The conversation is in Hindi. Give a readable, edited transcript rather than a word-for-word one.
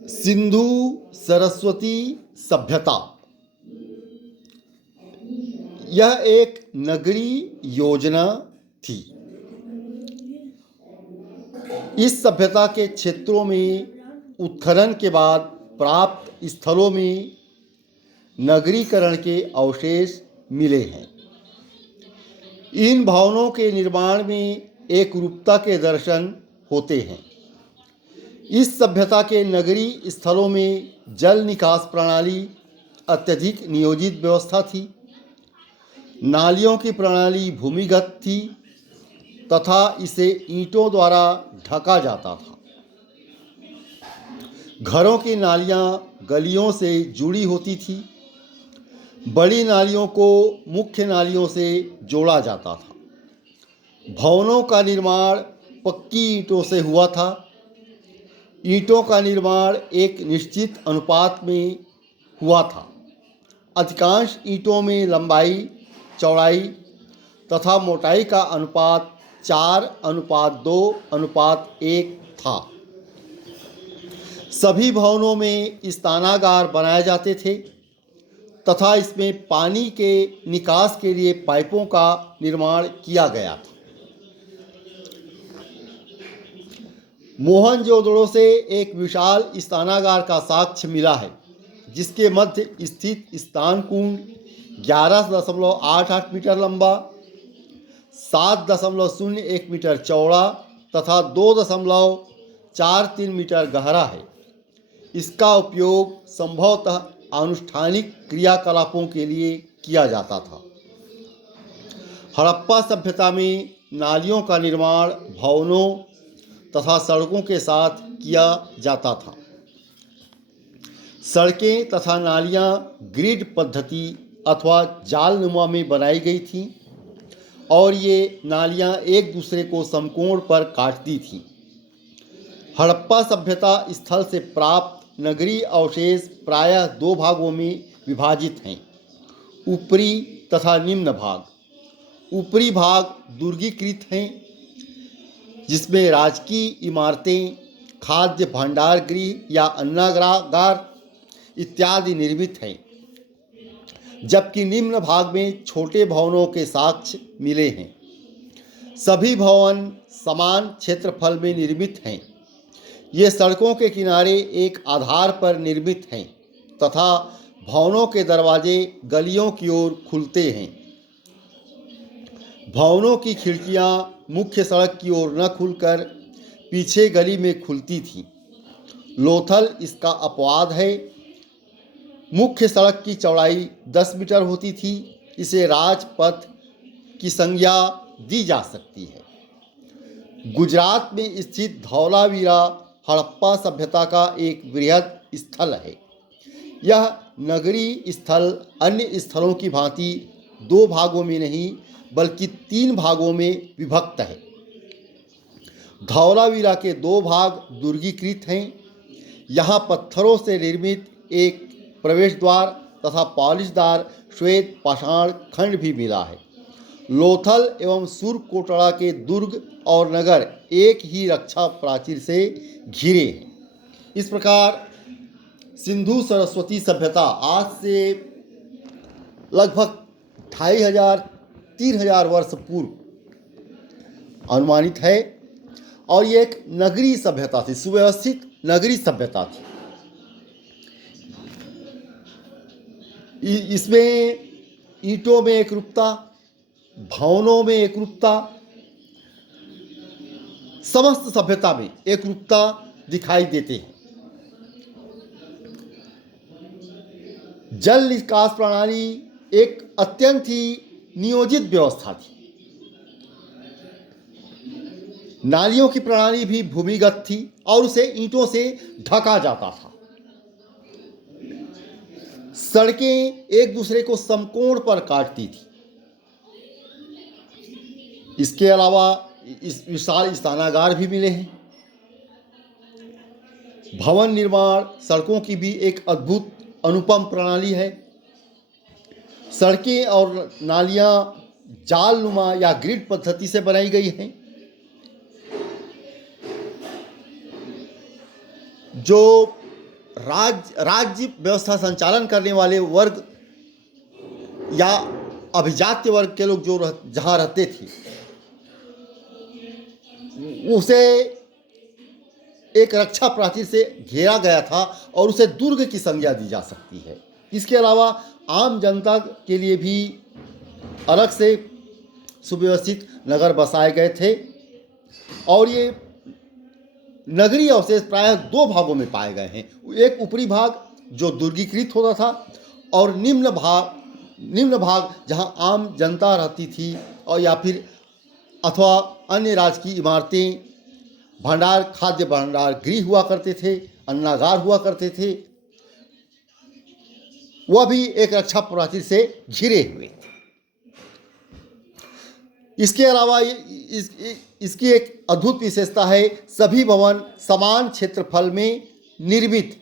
सिंधु सरस्वती सभ्यता यह एक नगरीय योजना थी। इस सभ्यता के क्षेत्रों में उत्खनन के बाद प्राप्त स्थलों में नगरीकरण के अवशेष मिले हैं। इन भवनों के निर्माण में एक रूपता के दर्शन होते हैं। इस सभ्यता के नगरीय स्थलों में जल निकास प्रणाली अत्यधिक नियोजित व्यवस्था थी। नालियों की प्रणाली भूमिगत थी तथा इसे ईंटों द्वारा ढका जाता था। घरों की नालियां गलियों से जुड़ी होती थी। बड़ी नालियों को मुख्य नालियों से जोड़ा जाता था। भवनों का निर्माण पक्की ईंटों से हुआ था। ईंटों का निर्माण एक निश्चित अनुपात में हुआ था। अधिकांश ईंटों में लंबाई, चौड़ाई तथा मोटाई का अनुपात 4:2:1 था। सभी भवनों में स्नानागार बनाए जाते थे तथा इसमें पानी के निकास के लिए पाइपों का निर्माण किया गया था। मोहनजोदड़ो से एक विशाल स्नानागार का साक्ष्य मिला है, जिसके मध्य स्थित स्नान कुंड 11.88 मीटर लंबा, 7.01 मीटर चौड़ा तथा 2.43 मीटर गहरा है। इसका उपयोग संभवतः आनुष्ठानिक क्रियाकलापों के लिए किया जाता था। हड़प्पा सभ्यता में नालियों का निर्माण भवनों तथा सड़कों के साथ किया जाता था। सड़कें तथा नालियां ग्रिड पद्धति अथवा जालनुमा में बनाई गई थीं और ये नालियां एक दूसरे को समकोण पर काटती थीं। हड़प्पा सभ्यता स्थल से प्राप्त नगरीय अवशेष प्रायः 2 भागों में विभाजित हैं, ऊपरी तथा निम्न भाग। ऊपरी भाग दुर्गीकृत हैं, जिसमें राजकीय इमारतें, खाद्य भंडार गृह या अन्नागार इत्यादि निर्मित हैं, जबकि निम्न भाग में छोटे भवनों के साक्ष्य मिले हैं। सभी भवन समान क्षेत्रफल में निर्मित हैं। ये सड़कों के किनारे एक आधार पर निर्मित हैं तथा भवनों के दरवाजे गलियों की ओर खुलते हैं। भवनों की खिड़कियां मुख्य सड़क की ओर न खुलकर पीछे गली में खुलती थीं। लोथल इसका अपवाद है। मुख्य सड़क की चौड़ाई 10 मीटर होती थी। इसे राजपथ की संज्ञा दी जा सकती है। गुजरात में स्थित धौलावीरा हड़प्पा सभ्यता का एक बृहद स्थल है। यह नगरीय स्थल अन्य स्थलों की भांति 2 भागों में नहीं बल्कि 3 भागों में विभक्त है। धौलावीरा के 2 भाग दुर्गीकृत हैं। यहाँ पत्थरों से निर्मित एक प्रवेश द्वार तथा पॉलिशदार श्वेत पाषाण खंड भी मिला है। लोथल एवं सुरकोटड़ा के दुर्ग और नगर एक ही रक्षा प्राचीर से घिरे हैं। इस प्रकार सिंधु सरस्वती सभ्यता आज से लगभग 2500-3000 वर्ष पूर्व अनुमानित है और ये एक नगरीय सभ्यता थी, सुव्यवस्थित नगरीय सभ्यता थी। इसमें ईंटों में एक रूपता, भवनों में एक रूपता, समस्त सभ्यता में एक रूपता दिखाई देते हैं। जल निकास प्रणाली एक अत्यंत ही नियोजित व्यवस्था थी। नालियों की प्रणाली भी भूमिगत थी और उसे ईंटों से ढका जाता था। सड़कें एक दूसरे को समकोण पर काटती थी। इसके अलावा इस विशाल स्नानागार भी मिले हैं। भवन निर्माण सड़कों की भी एक अद्भुत अनुपम प्रणाली है। सड़कें और नालियां जालनुमा या ग्रिड पद्धति से बनाई गई हैं। जो राज्य व्यवस्था संचालन करने वाले वर्ग या अभिजात्य वर्ग के लोग जो जहाँ रहते थे, उसे एक रक्षा प्राचीर से घेरा गया था और उसे दुर्ग की संज्ञा दी जा सकती है। इसके अलावा आम जनता के लिए भी अलग से सुव्यवस्थित नगर बसाए गए थे और ये नगरीय अवशेष प्रायः दो भागों में पाए गए हैं। एक ऊपरी भाग जो दुर्गीकृत होता था और निम्न भाग जहां आम जनता रहती थी और या फिर अथवा अन्य राजकीय इमारतें, भंडार, खाद्य भंडार गृह हुआ करते थे, अन्नागार हुआ करते थे, वह भी एक रक्षा प्राचीर से घिरे हुए थे। इसके अलावा इसकी एक अद्भुत विशेषता है, सभी भवन समान क्षेत्रफल में निर्मित